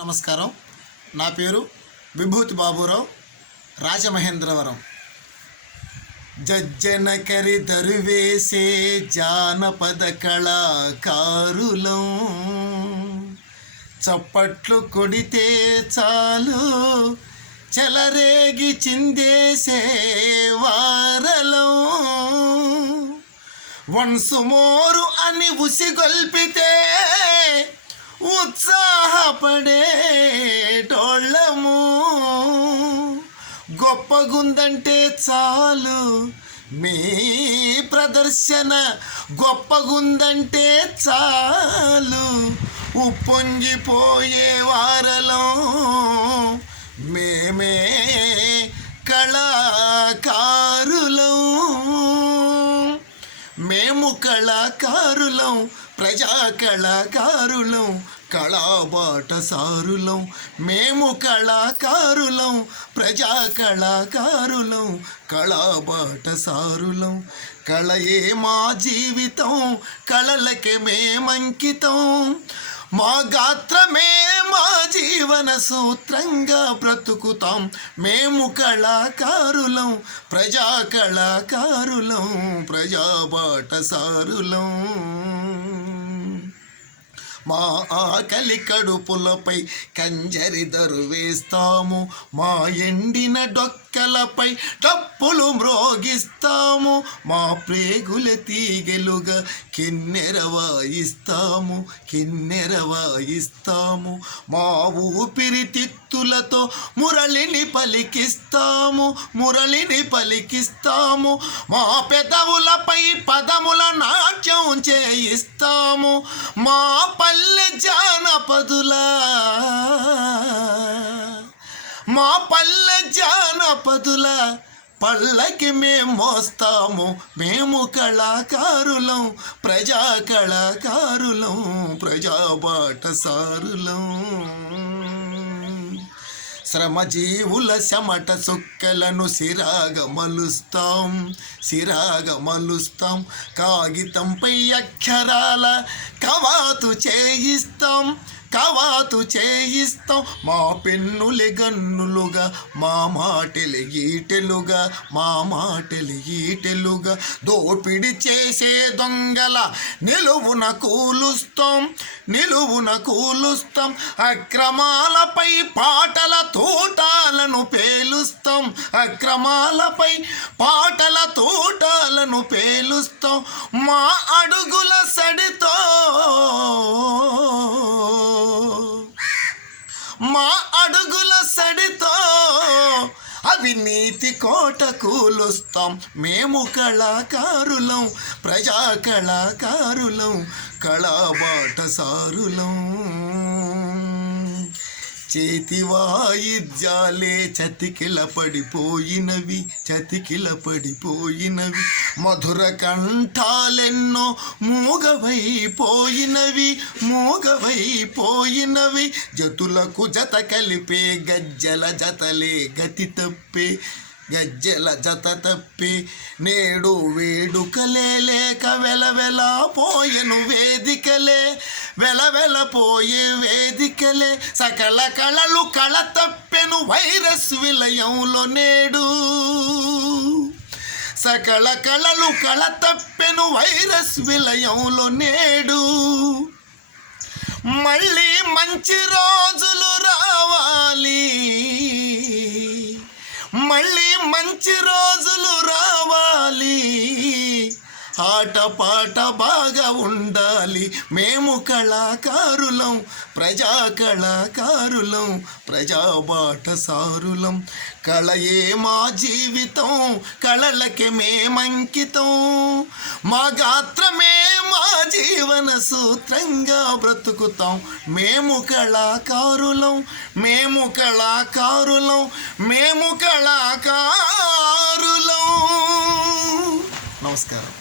నమస్కారం. నా పేరు విభూతి బాబురావు, రాజమహేంద్రవరం. జజ్జనకరి దరువేసే జానపద కళాకారులం, చప్పట్లు కొడితే చాలు చెలరేగి చిందేసే వారలం, వన్సు మోరు అని ఉసిగొల్పితే ఉత్సాహపడేటోళ్ళము, గొప్పగుందంటే చాలు మీ ప్రదర్శన, గొప్పగుందంటే చాలు ఉప్పొంగిపోయే వారలం మేమే కళాకారులం. మేము కళాకారులం, ప్రజా కళాకారులం, కళాబాటసారులం. మేము కళాకారులం, ప్రజా కళాకారులం, కళాబాటసారులం. కళయే మా జీవితం, కళలకే మేమంకితం, మా గాత్రమే మా జీవన సూత్రంగా బ్రతుకుతాం. మేము కళాకారులం, ప్రజా కళాకారులం, ప్రజా బాటసారులం. మా ఆకలి కడుపులపై కంజరి దరువేస్తాము, మా ఎండిన డొక్కలపై డప్పులు మ్రోగిస్తాము, మా ప్రేగుల తీగెలుగా కిన్నెర వాయిస్తాము, కిన్నెర వాయిస్తాము. మా ఊపిరితిత్తులతో మురళిని పలికిస్తాము, మురళిని పలికిస్తాము. మా పెదవులపై పదముల నాట్యం చేయిస్తాము. మా పల్లె జానపదులా, మా పల్లె జానపదులా పల్లకి మేము మోస్తాము. మేము కళాకారులం, ప్రజా కళాకారులం, ప్రజా బాటసారులం. శ్రమజీవుల చెమట సుక్కలను సిరాగమలుస్తాం, సిరాగమలుస్తాం. కాగితంపై అక్షరాల కవాతు చేయిస్తాం, కవాతు చేయిస్తాం. మా పెన్నులే గన్నులుగా, మా మాటలు ఈటెలుగా, మా మాటలు ఈటెలుగా. దోపిడి చేసే దొంగల నిలువున కూలుస్తాం, నిలువున కూలుస్తాం. అక్రమాలపై పాటల తోటాలను పేలుస్తాం, అక్రమాలపై పాటల తోటాలను పేలుస్తాం. మా అడుగుల సడితో, మా అడుగుల సడితో అవినీతి కోట కూలుస్తాం. మేము కళాకారులం, ప్రజా కళాకారులం, కళాబాటసారులం. చేతి వాయిద్యాలే చతికిల పడిపోయినవి, చతికిల పడిపోయినవి. మధుర కంఠాలెన్నో మూగవైపోయినవి, మూగవైపోయినవి. జతులకు జత కలిపే గజ్జల జతలే గతి తప్పే, గజ్జల జత తప్పి. నేడు వేడుకలే లేక వెలవెల పోయెను వేదికలే, వెలవెల పోయే వేదికలే. సకల కళలు కళ తప్పెను వైరస్ విలయంలో నేడు, సకల కళలు కళ తప్పెను వైరస్ విలయంలో నేడు. మళ్ళీ మంచి రోజులు రావాలి, మళ్ళీ మంచి రోజులు రావాలి. ఆట పాట బాగా ఉండాలి. మేము కళాకారులం, ప్రజా కళాకారులం, ప్రజా బాటసారులం. కళయే మా జీవితం, కళలకే మేమంకితం, మా గాత్రమే మా జీవన సూత్రంగా బ్రతుకుతాం. మేము కళాకారులం, మేము కళాకారులం, మేము కళాకారులం. నమస్కారం.